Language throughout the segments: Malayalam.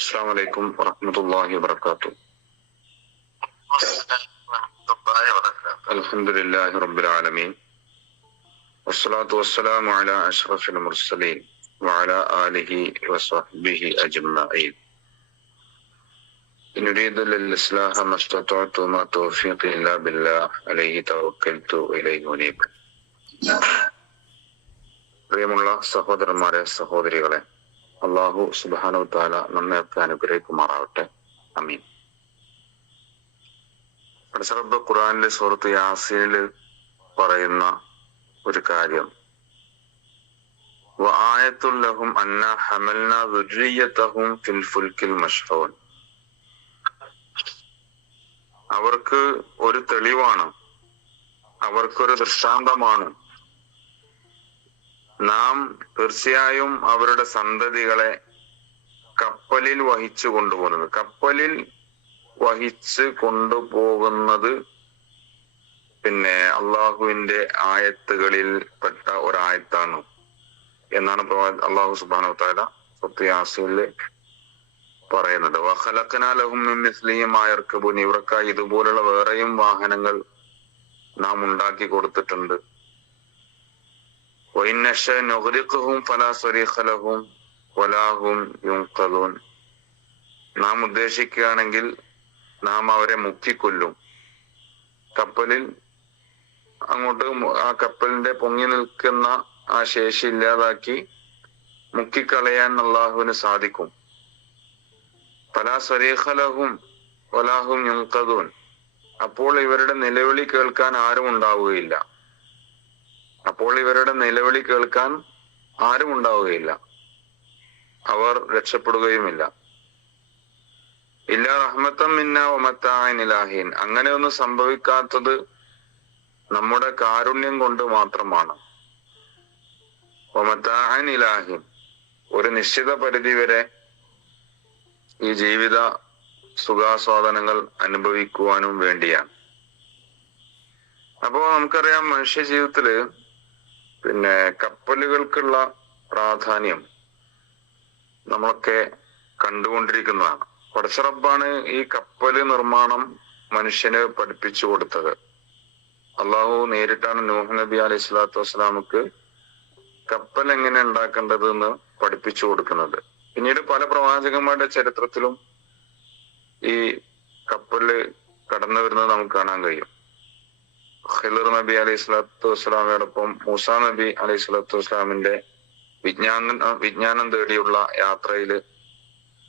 السلام عليكم ورحمة الله وبركاته الحمد لله رب العالمين والصلاة والسلام على أشرف المرسلين وعلى آله وصحبه أجمعين إن أريد للإصلاح ما استطعت وما توفيقي إلا بالله عليه توكلت إليه أنيب പ്രിയമുള്ള സഹോദരന്മാരെ സഹോദരികളെ അള്ളാഹു സുബാനോ താല നമ്മയൊക്കെ അനുഗ്രഹിക്കുമാറാവട്ടെ. അമീൻ. പടച്ചറബ് ഖുറാനിലെ സുഹൃത്ത് യാസീനിൽ പറയുന്ന ഒരു കാര്യം. അന്ന ഫിൽ ഫുൽക്കിൽ അവർക്ക് ഒരു തെളിവാണ്. അവർക്കൊരു ദൃഷ്ടാന്തമാണ്. നാം തീർച്ചയായും അവരുടെ സന്തതികളെ കപ്പലിൽ വഹിച്ചു കൊണ്ടുപോകുന്നത്. കപ്പലിൽ വഹിച്ച് കൊണ്ടുപോകുന്നത് പിന്നെ അള്ളാഹുവിന്റെ ആയത്തുകളിൽ പെട്ട ഒരായത്താണ് എന്നാണ് അള്ളാഹു സുബാന താല സത്യാസിൽ പറയുന്നത്. വഹലക്കനാലഹും മിസ്ലിയുമായർക്കബുൻ ഇവർക്കായി ഇതുപോലുള്ള വേറെയും വാഹനങ്ങൾ നാം ഉണ്ടാക്കി കൊടുത്തിട്ടുണ്ട്. നാം ഉദ്ദേശിക്കുകയാണെങ്കിൽ നാം അവരെ മുക്കിക്കൊല്ലും. കപ്പലിൽ അങ്ങോട്ട് ആ കപ്പലിന്റെ പൊങ്ങി നിൽക്കുന്ന ആ ശേഷി ഇല്ലാതാക്കി മുക്കിക്കളയാൻ അള്ളാഹുവിന് സാധിക്കും. ഫലാ സ്വരീഖലഹും ഒലാഹും യുങ്കദൂൻ അപ്പോൾ ഇവരുടെ നിലവിളി കേൾക്കാൻ ആരും ഉണ്ടാവുകയില്ല. അപ്പോൾ ഇവരുടെ നിലവിളി കേൾക്കാൻ ആരും ഉണ്ടാവുകയില്ല. അവർ രക്ഷപ്പെടുകയുമില്ല. ഇല്ല റഹ്മത്തം മിന്ന ഒമത്താനിലാഹീൻ അങ്ങനെ ഒന്നും സംഭവിക്കാത്തത് നമ്മുടെ കാരുണ്യം കൊണ്ട് മാത്രമാണ്. ഒമത്താഹൻ ഇലാഹിൻ. ഒരു നിശ്ചിത പരിധി വരെ ഈ ജീവിത സുഖാസ്വാദനങ്ങൾ അനുഭവിക്കുവാനും വേണ്ടിയാണ്. അപ്പോ നമുക്കറിയാം മനുഷ്യ ജീവിതത്തിൽ പിന്നെ കപ്പലുകൾക്കുള്ള പ്രാധാന്യം നമ്മളൊക്കെ കണ്ടുകൊണ്ടിരിക്കുന്നതാണ്. പടച്ചറബാണ് ഈ കപ്പൽ നിർമ്മാണം മനുഷ്യന് പഠിപ്പിച്ചു കൊടുത്തത്. അള്ളാഹു നേരിട്ടാണ് നൂഹ് നബി അലൈഹി സ്വലാത്തു വസ്സലാമുക്ക് കപ്പൽ എങ്ങനെ ഉണ്ടാക്കേണ്ടത് എന്ന് പഠിപ്പിച്ചു കൊടുക്കുന്നത്. പിന്നീട് പല പ്രവാചകന്മാരുടെ ചരിത്രത്തിലും ഈ കപ്പൽ കടന്നു വരുന്നത് നമുക്ക് കാണാൻ കഴിയും. ഖിലർ നബി അലൈഹി സ്വലാത്തു വസ്സലാമിനോടൊപ്പം മൂസ നബി അലൈഹി സ്വലാത്തു വസ്സലാമിന്റെ വിജ്ഞാന വിജ്ഞാനം തേടിയുള്ള യാത്രയിൽ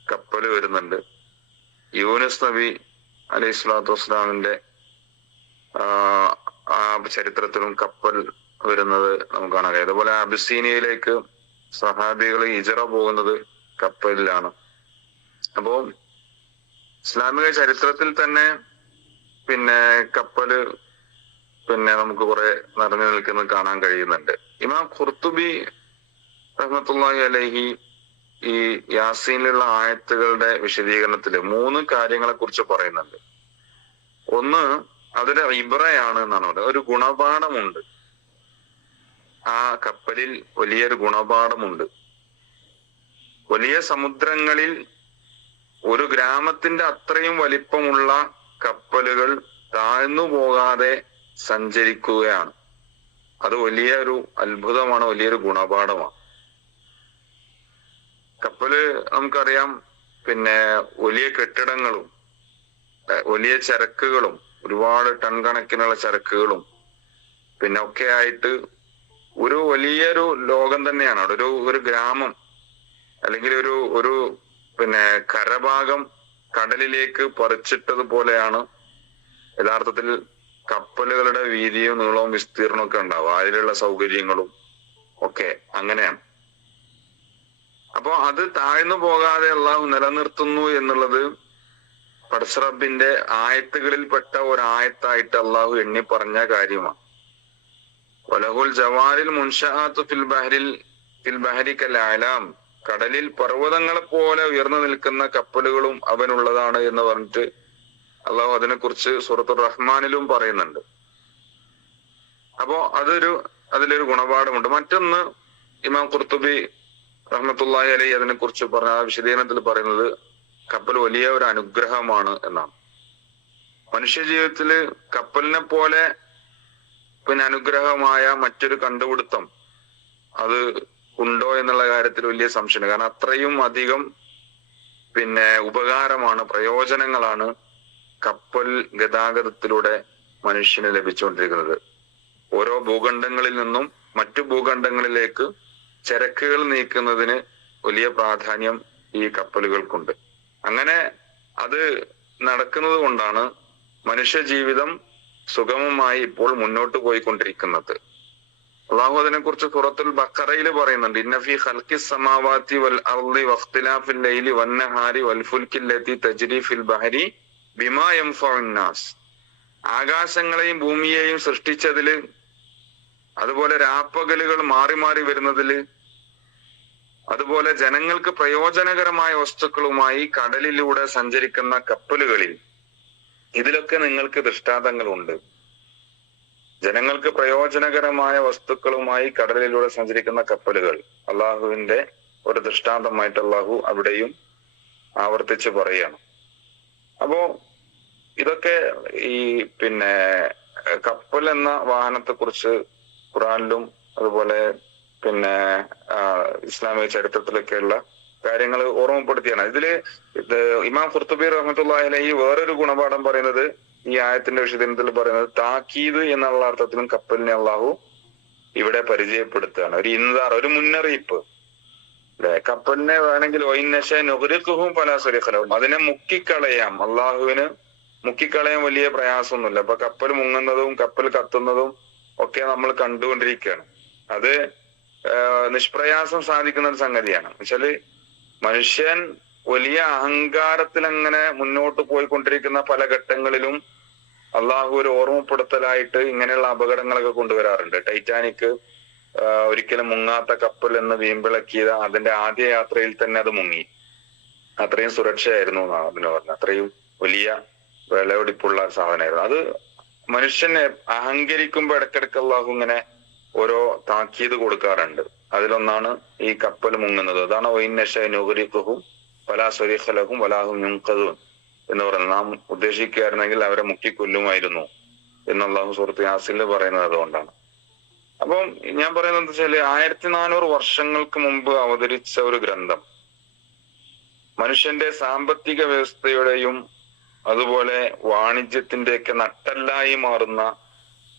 കപ്പൽ വരുന്നുണ്ട്. യൂനസ് നബി അലൈഹി സ്വലാത്തു വസ്സലാമിന്റെ ആ ചരിത്രത്തിലും കപ്പൽ വരുന്നത് നമുക്ക് കാണാം അതുപോലെ അബിസീനിയയിലേക്ക് സഹാബികൾ ഇജറ പോകുന്നത് കപ്പലിലാണ്. അപ്പോ ഇസ്ലാമിക ചരിത്രത്തിൽ തന്നെ പിന്നെ കപ്പൽ പിന്നെ നമുക്ക് കുറെ നിറഞ്ഞു നിൽക്കുന്നത് കാണാൻ കഴിയുന്നുണ്ട്. ഇമാം ഖുർത്തുബി റഹ്മത്തുള്ളാഹി അലൈഹി ഈ യാസീനിലുള്ള ആയത്തുകളുടെ വിശദീകരണത്തിൽ മൂന്ന് കാര്യങ്ങളെ കുറിച്ച് പറയുന്നുണ്ട്. ഒന്ന് അതൊരു ഇബ്രയാണ് എന്നാണ് പറയുന്നത്. ഒരു ഗുണപാഠമുണ്ട്. ആ കപ്പലിൽ വലിയൊരു ഗുണപാഠമുണ്ട്. വലിയ സമുദ്രങ്ങളിൽ ഒരു ഗ്രാമത്തിന്റെ അത്രയും വലിപ്പമുള്ള കപ്പലുകൾ താഴ്ന്നു പോകാതെ സഞ്ചരിക്കുകയാണ്. അത് വലിയൊരു അത്ഭുതമാണ് വലിയൊരു ഗുണപാഠമാണ്. കപ്പൽ നമുക്കറിയാം പിന്നെ വലിയ കെട്ടിടങ്ങളും വലിയ ചരക്കുകളും ഒരുപാട് ടൺ കണക്കിനുള്ള ചരക്കുകളും പിന്നെ ഒക്കെ ആയിട്ട് ഒരു വലിയൊരു ലോകം തന്നെയാണ്. അവിടെ ഒരു ഒരു ഗ്രാമം അല്ലെങ്കിൽ ഒരു ഒരു പിന്നെ കരഭാഗം കടലിലേക്ക് പറിച്ചിട്ടതുപോലെയാണ് യഥാർത്ഥത്തിൽ കപ്പലുകളുടെ വീതിയും നീളവും വിസ്തീർണവും ഒക്കെ ഉണ്ടാവും. അതിലുള്ള സൗകര്യങ്ങളും ഒക്കെ അങ്ങനെയാണ്. അപ്പോൾ അത് താഴ്ന്നു പോകാതെ അള്ളാഹു നിലനിർത്തുന്നു എന്നുള്ളത് പടസ്റബിന്റെ ആയത്തുകളിൽപ്പെട്ട ഒരായത്തായിട്ട് അള്ളാഹു എണ്ണി പറഞ്ഞ കാര്യമാണ്. വലഹുൽ ജവാലിൽ മുൻഷാത്ത് ഫിൽ ബഹരിൽ ഫിൽ ബഹരി കലാലാം കടലിൽ പർവതങ്ങളെ പോലെ ഉയർന്നു നിൽക്കുന്ന കപ്പലുകളും അവനുള്ളതാണ് എന്ന് പറഞ്ഞിട്ട് അള്ളാഹു അതിനെക്കുറിച്ച് സൂറത്തുർ റഹ്മാനിലും പറയുന്നുണ്ട്. അപ്പോ അതൊരു അതിലൊരു ഗുണപാഠമുണ്ട്. മറ്റൊന്ന് ഇമാം കുർത്തുബി റഹ്മത്തുല്ലാഹി അലൈ അതിനെ കുറിച്ച് പറഞ്ഞ ആ വിശദീകരണത്തിൽ പറയുന്നത് കപ്പൽ വലിയ ഒരു അനുഗ്രഹമാണ് എന്നാണ്. മനുഷ്യ ജീവിതത്തിൽ കപ്പലിനെ പോലെ പിന്നെ അനുഗ്രഹമായ മറ്റൊരു കണ്ടുപിടുത്തം അത് ഉണ്ടോ എന്നുള്ള കാര്യത്തിൽ വലിയ സംശയമുണ്ട് കാരണം അത്രയും അധികം പിന്നെ ഉപകാരമാണ് പ്രയോജനങ്ങളാണ് കപ്പൽ ഗതാഗതത്തിലൂടെ മനുഷ്യന് ലഭിച്ചുകൊണ്ടിരിക്കുന്നത്. ഓരോ ഭൂഖണ്ഡങ്ങളിൽ നിന്നും മറ്റു ഭൂഖണ്ഡങ്ങളിലേക്ക് ചരക്കുകൾ നീക്കുന്നതിന് വലിയ പ്രാധാന്യം ഈ കപ്പലുകൾക്കുണ്ട്. അങ്ങനെ അത് നടക്കുന്നത് കൊണ്ടാണ് മനുഷ്യ ജീവിതം സുഗമമായി ഇപ്പോൾ മുന്നോട്ട് പോയിക്കൊണ്ടിരിക്കുന്നത്. അള്ളാഹു അതിനെ കുറിച്ച് സൂറത്തുൽ ബക്കറയിൽ പറയുന്നുണ്ട് ഇന്നഫി ഹൽക്കി സമാവാത്തി വൽ അർളി വഖ്തിലാഫിൽ ലൈലി വന്നഹാരി വൽ ഫുൽക്കില്ലതി തജ്രി ഫിൽ ബഹരി ബിമാ യൻഫഉൻ നാസ് ആകാശങ്ങളെയും ഭൂമിയെയും സൃഷ്ടിച്ചതിൽ അതുപോലെ രാപ്പകലുകൾ മാറി മാറി വരുന്നതിൽ അതുപോലെ ജനങ്ങൾക്ക് പ്രയോജനകരമായ വസ്തുക്കളുമായി കടലിലൂടെ സഞ്ചരിക്കുന്ന കപ്പലുകളിൽ ഇതിലൊക്കെ നിങ്ങൾക്ക് ദൃഷ്ടാന്തങ്ങളുണ്ട്. ജനങ്ങൾക്ക് പ്രയോജനകരമായ വസ്തുക്കളുമായി കടലിലൂടെ സഞ്ചരിക്കുന്ന കപ്പലുകൾ. അള്ളാഹുവിന്റെ ഒരു ദൃഷ്ടാന്തമായിട്ട് അള്ളാഹു അവിടെയും ആവർത്തിച്ച് പറയുകയാണ്. അപ്പോ ഇതൊക്കെ ഈ പിന്നെ കപ്പൽ എന്ന വാഹനത്തെ കുറിച്ച് ഖുറാനിലും അതുപോലെ പിന്നെ ഇസ്ലാമിക ചരിത്രത്തിലൊക്കെയുള്ള കാര്യങ്ങൾ ഓർമ്മപ്പെടുത്തിയാണ്. ഇതിൽ ഇത് ഇമാം ഖുർത്തുബി റഹ്മത്തുള്ളാഹി ഈ വേറൊരു ഗുണപാഠം പറയുന്നത് ഈ ആയത്തിന്റെ വിശദീകരണത്തിൽ പറയുന്നത് താക്കീത് എന്നുള്ള അർത്ഥത്തിലും കപ്പലിനെ അള്ളാഹു ഇവിടെ പരിചയപ്പെടുത്തുകയാണ്. ഒരു ഇൻതാർ ഒരു മുന്നറിയിപ്പ്. കപ്പലിനെ വേണമെങ്കിൽ ഒയിന്നശ നുഹരിക്കുഹും പല സുരഖലവും അതിനെ മുക്കിക്കളയാം. അള്ളാഹുവിന് മുക്കിക്കളയാൻ വലിയ പ്രയാസമൊന്നുമില്ല. അപ്പൊ കപ്പൽ മുങ്ങുന്നതും കപ്പൽ കത്തുന്നതും ഒക്കെ നമ്മൾ കണ്ടുകൊണ്ടിരിക്കുകയാണ്. അത് നിഷ്പ്രയാസം സാധിക്കുന്ന ഒരു സംഗതിയാണ്. വെച്ചാൽ മനുഷ്യൻ വലിയ അഹങ്കാരത്തിൽ അങ്ങനെ മുന്നോട്ട് പോയിക്കൊണ്ടിരിക്കുന്ന പല ഘട്ടങ്ങളിലും അള്ളാഹു ഒരു ഓർമ്മപ്പെടുത്തലായിട്ട് ഇങ്ങനെയുള്ള അപകടങ്ങളൊക്കെ കൊണ്ടുവരാറുണ്ട്. ടൈറ്റാനിക് ഒരിക്കലും മുങ്ങാത്ത കപ്പൽ എന്ന് വീമ്പിളക്കിയത് അതിന്റെ ആദ്യ യാത്രയിൽ തന്നെ അത് മുങ്ങി. അത്രയും സുരക്ഷയായിരുന്നു എന്നാണ് അതിന് പറഞ്ഞത്. അത്രയും വലിയ വിളവെടുപ്പുള്ള സാധനമായിരുന്നു. അത് മനുഷ്യനെ അഹങ്കരിക്കുമ്പോ ഇടയ്ക്കിടയ്ക്ക് അള്ളാഹു ഇങ്ങനെ ഓരോ താക്കീത് കൊടുക്കാറുണ്ട്. അതിലൊന്നാണ് ഈ കപ്പൽ മുങ്ങുന്നത്. അതാണ് വലാ വലാസ്വരിഖലഹും വലാഹു ഞുങ്കതും എന്ന് പറയുന്നത്. നാം ഉദ്ദേശിക്കുകയായിരുന്നെങ്കിൽ അവരെ മുക്കിക്കൊല്ലുമായിരുന്നു എന്നുള്ളാഹു സുഹൃത്ത് യാസിൽ പറയുന്നത് അതുകൊണ്ടാണ്. അപ്പം ഞാൻ പറയുന്നത് എന്താ വെച്ചാൽ ആയിരത്തി നാനൂറ് വർഷങ്ങൾക്ക് മുമ്പ് അവതരിച്ച ഒരു ഗ്രന്ഥം. മനുഷ്യന്റെ സാമ്പത്തിക വ്യവസ്ഥയുടെയും അതുപോലെ വാണിജ്യത്തിന്റെ വാണിജ്യത്തിന്റെയൊക്കെ നട്ടല്ലായി മാറുന്ന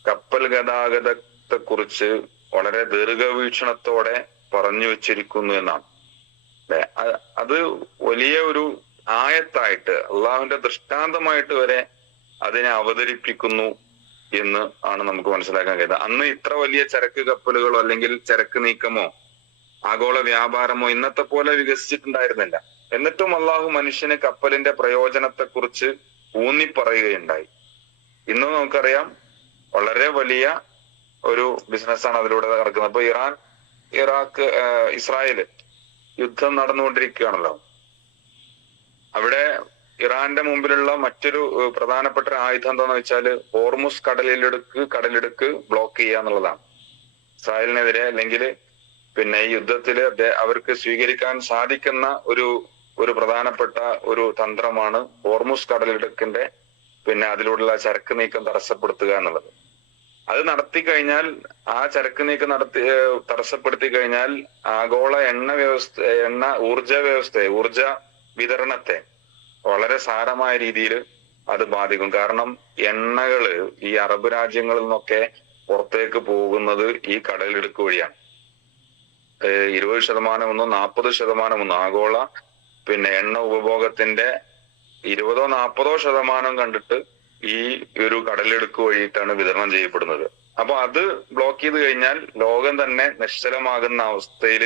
കപ്പൽ ഗതാഗതത്തെ കുറിച്ച് വളരെ ദീർഘവീക്ഷണത്തോടെ പറഞ്ഞു വെച്ചിരിക്കുന്നു എന്നാണ്. അത് വലിയ ഒരു ആയത്തായിട്ട് അള്ളാഹുവിന്റെ ദൃഷ്ടാന്തമായിട്ട് വരെ അതിനെ അവതരിപ്പിക്കുന്നു. എന്ന് ആണ് നമുക്ക് മനസ്സിലാക്കാൻ കഴിയുന്നത്. അന്ന് ഇത്ര വലിയ ചരക്ക് കപ്പലുകളോ അല്ലെങ്കിൽ ചരക്ക് നീക്കമോ ആഗോള വ്യാപാരമോ ഇന്നത്തെ പോലെ വികസിച്ചിട്ടുണ്ടായിരുന്നില്ല. എന്നിട്ടും അള്ളാഹു മനുഷ്യന് കപ്പലിന്റെ പ്രയോജനത്തെ കുറിച്ച് ഊന്നി പറയുകയുണ്ടായി ഇന്ന് നമുക്കറിയാം വളരെ വലിയ ഒരു ബിസിനസ്സാണ് അതിലൂടെ നടക്കുന്നത്. അപ്പൊ ഇറാൻ ഇറാഖ് ഇസ്രായേൽ യുദ്ധം നടന്നുകൊണ്ടിരിക്കുകയാണല്ലോ. അവിടെ ഇറാന്റെ മുമ്പിലുള്ള മറ്റൊരു പ്രധാനപ്പെട്ട ആയുധം എന്താന്ന് വെച്ചാൽ ഹോർമുസ് കടലിലെടുക്ക് കടലിടുക്ക് ബ്ലോക്ക് ചെയ്യുക എന്നുള്ളതാണ്. ഇസ്രായേലിനെതിരെ അല്ലെങ്കിൽ പിന്നെ ഈ യുദ്ധത്തിൽ അവർക്ക് സ്വീകരിക്കാൻ സാധിക്കുന്ന ഒരു ഒരു പ്രധാനപ്പെട്ട ഒരു തന്ത്രമാണ് ഹോർമുസ് കടലിടുക്കിന്റെ പിന്നെ അതിലൂടെയുള്ള ചരക്ക് നീക്കം തടസ്സപ്പെടുത്തുക എന്നുള്ളത്. അത് നടത്തി കഴിഞ്ഞാൽ ആ ചരക്ക് നീക്കം നടത്തി തടസ്സപ്പെടുത്തി കഴിഞ്ഞാൽ ആഗോള എണ്ണ വ്യവസ്ഥ എണ്ണ ഊർജ വ്യവസ്ഥയെ ഊർജ വിതരണത്തെ വളരെ സാരമായ രീതിയിൽ അത് ബാധിക്കും. കാരണം എണ്ണകൾ ഈ അറബ് രാജ്യങ്ങളിൽ നിന്നൊക്കെ പുറത്തേക്ക് പോകുന്നത് ഈ കടലിടുക്ക് വഴിയാണ്. ഇരുപത് ശതമാനം ഒന്നും നാൽപ്പത് ശതമാനം ഒന്നും ആഗോള പിന്നെ എണ്ണ ഉപഭോഗത്തിന്റെ ഇരുപതോ നാൽപ്പതോ ശതമാനം കണ്ടിട്ട് ഈ ഒരു കടലെടുക്ക് വഴിയിട്ടാണ് വിതരണം ചെയ്യപ്പെടുന്നത്. അപ്പൊ അത് ബ്ലോക്ക് ചെയ്ത് കഴിഞ്ഞാൽ ലോകം തന്നെ നിശ്ചലമാകുന്ന അവസ്ഥയിൽ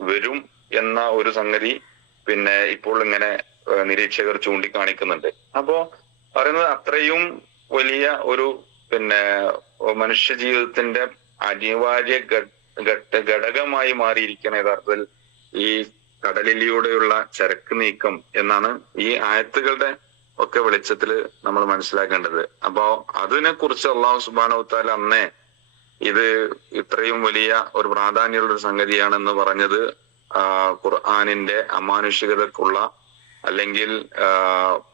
വരും എന്ന ഒരു സംഗതി പിന്നെ ഇപ്പോൾ ഇങ്ങനെ നിരീക്ഷകർ ചൂണ്ടിക്കാണിക്കുന്നുണ്ട്. അപ്പോ പറയുന്നത് അത്രയും വലിയ ഒരു പിന്നെ മനുഷ്യ ജീവിതത്തിന്റെ അനിവാര്യ ഘടകമായി മാറിയിരിക്കുന്ന യഥാർത്ഥത്തിൽ ഈ കടലിലൂടെയുള്ള ചരക്ക് നീക്കം എന്നാണ് ഈ ആയത്തുകളുടെ ഒക്കെ വെളിച്ചത്തിൽ നമ്മൾ മനസ്സിലാക്കേണ്ടത്. അപ്പോ അതിനെ കുറിച്ച് അള്ളാഹു സുബാനവത്താൽ അന്നേ ഇത് ഇത്രയും വലിയ ഒരു പ്രാധാന്യമുള്ള ഒരു സംഗതിയാണെന്ന് പറഞ്ഞത് ഖുർആാനിന്റെ അമാനുഷികതക്കുള്ള അല്ലെങ്കിൽ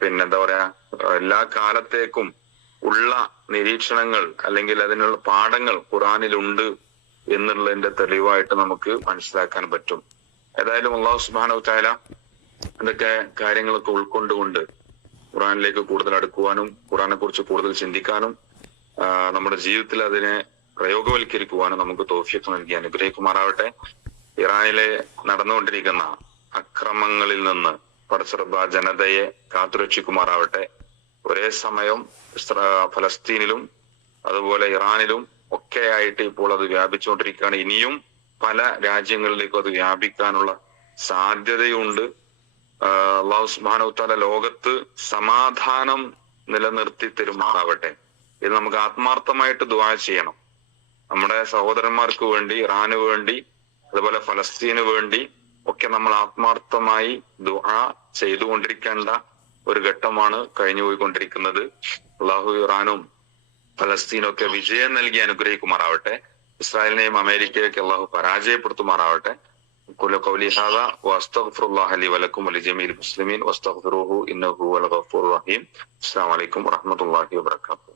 പിന്നെന്താ പറയാ എല്ലാ കാലത്തേക്കും ഉള്ള നിരീക്ഷണങ്ങൾ അല്ലെങ്കിൽ അതിനുള്ള പാഠങ്ങൾ ഖുറാനിലുണ്ട് എന്നുള്ളതിന്റെ തെളിവായിട്ട് നമുക്ക് മനസ്സിലാക്കാൻ പറ്റും. ഏതായാലും അള്ളാഹു സുബാന താല ഇതൊക്കെ കാര്യങ്ങളൊക്കെ ഉൾക്കൊണ്ടുകൊണ്ട് ഖുറാനിലേക്ക് കൂടുതൽ അടുക്കുവാനും ഖുറാനെ കുറിച്ച് കൂടുതൽ ചിന്തിക്കാനും നമ്മുടെ ജീവിതത്തിൽ അതിനെ പ്രയോഗവൽക്കരിക്കുവാനും നമുക്ക് തോഫിയൊക്കെ നൽകി അനുഗ്രഹിക്കുമാറാവട്ടെ. ഇറാനിലെ നടന്നുകൊണ്ടിരിക്കുന്ന അക്രമങ്ങളിൽ നിന്ന് പടച്ചറബ ജനതയെ കാത്തുരക്ഷിക്കുമാറാവട്ടെ. ഒരേ സമയം ഫലസ്തീനിലും അതുപോലെ ഇറാനിലും ഒക്കെ ആയിട്ട് ഇപ്പോൾ അത് വ്യാപിച്ചുകൊണ്ടിരിക്കുകയാണ്. ഇനിയും പല രാജ്യങ്ങളിലേക്കും അത് വ്യാപിക്കാനുള്ള സാധ്യതയുണ്ട്. അള്ളാഹു സുബാനവുത്താല ലോകത്ത് സമാധാനം നിലനിർത്തി തരുമാറാവട്ടെ. ഇത് നമുക്ക് ആത്മാർത്ഥമായിട്ട് ദുആ ചെയ്യണം. നമ്മുടെ സഹോദരന്മാർക്ക് വേണ്ടി ഇറാന് വേണ്ടി അതുപോലെ ഫലസ്തീന് വേണ്ടി ഒക്കെ നമ്മൾ ആത്മാർത്ഥമായി ദുആ ചെയ്തുകൊണ്ടിരിക്കേണ്ട ഒരു ഘട്ടമാണ് കഴിഞ്ഞു പോയിക്കൊണ്ടിരിക്കുന്നത് അള്ളാഹു ഇറാനും ഫലസ്തീനും ഒക്കെ വിജയം നൽകി അനുഗ്രഹിക്കുമാറാവട്ടെ ഇസ്രായേലിനെയും അമേരിക്കയൊക്കെ അള്ളാഹു പരാജയപ്പെടുത്തുമാറാവട്ടെ كل قولي هذا واستغفر الله لي ولكم ولجميع المسلمين واستغفروه انه هو الغفور الرحيم السلام عليكم ورحمه الله وبركاته